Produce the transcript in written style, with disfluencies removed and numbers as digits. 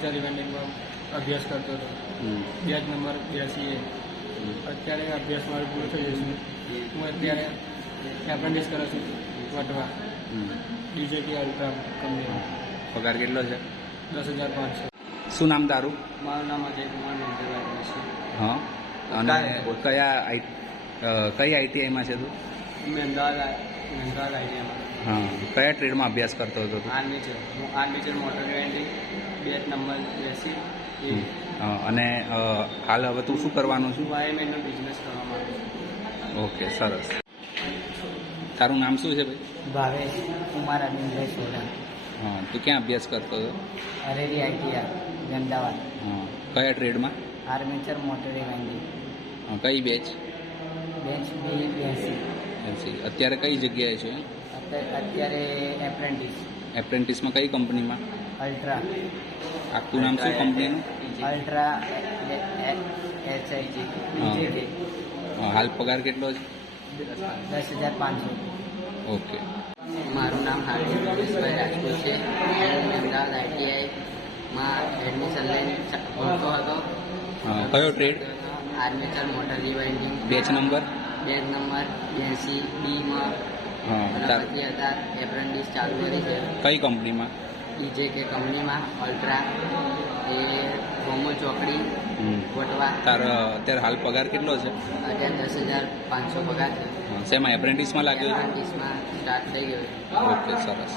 Furniture ઇવેન્ટિંગમાં અભ્યાસ કરતો હતો. Batch number 82. અત્યારે અભ્યાસ મારો પૂરો થઈ જશે. હું અત્યારે એપ્રેન્ટિસ કરું છું વટવા ડીજેટી અલ્ટ્રા કંપનીમાં. પગાર કેટલો છે? 10,500. શું નામ તારું? મારું નામ અજય કુમાર નંદરભાઈ છે. હા, અને કઈ આઈટીઆઈમાં છે તું? મેં અમદાવાદ આઈટીઆઈમાં. હા, કયા ટ્રેડમાં અભ્યાસ કરતો હતો તું? આર્મીચર મોટર ઇવેન્ટિંગ બેચ નંબર 82. અને હાલ હવે તું શું કરવાનું છું? હું વાયરમેનનો બિઝનેસ કરવા માંગુ છું. ઓકે, સરસ. તારું નામ શું છે ભાઈ? ભાવેશ કુમાર અરવિંદભાઈ સોઢા. હા, તું ક્યાં અભ્યાસ કરતો હતો? અરેરી આઈટીઆઈ અમદાવાદ. હા, કયા ટ્રેડમાં? આર્મેચર મોટર ઇવેન્ટિંગ કઈ બેચ? Batch B82. અત્યારે કઈ જગ્યાએ છે? અત્યારે એપ્રેન્ટિસ એપ્રેન્ટિસમાં કઈ કંપનીમાં? અલ્ટ્રા. આખું નામ શું કંપનીનું? Ultra HIG. હાલ પગાર કેટલો છે? 10,500. ઓકે. મારું નામ હાર્દિક રમેશભાઈ રાજપૂત છે. હું અમદાવાદ આઈટીઆઈમાં એડમિશન લઈને ભણતો હતો. કયો ટ્રેડ? આર્મેચર મોટર ઇવેન્ટિંગ બેચ નંબર? બેચ નંબર 82Bમાં. પછી હતા એપ્રેન્ટિસ ચાલુ કરી છે કઈ કંપનીમાં? કે કંપનીમાં અલ્ટ્રા એ ગોમો ચોકડી વટવા. તારો અત્યારે હાલ પગાર કેટલો છે? અત્યારે 10,500 પગાર છે. શેમાં એપ્રેન્ટિસમાં લાગ્યો છે? એપ્રેન્ટિસમાં સ્ટાર્ટ થઈ ગયો. ઓકે, સરસ.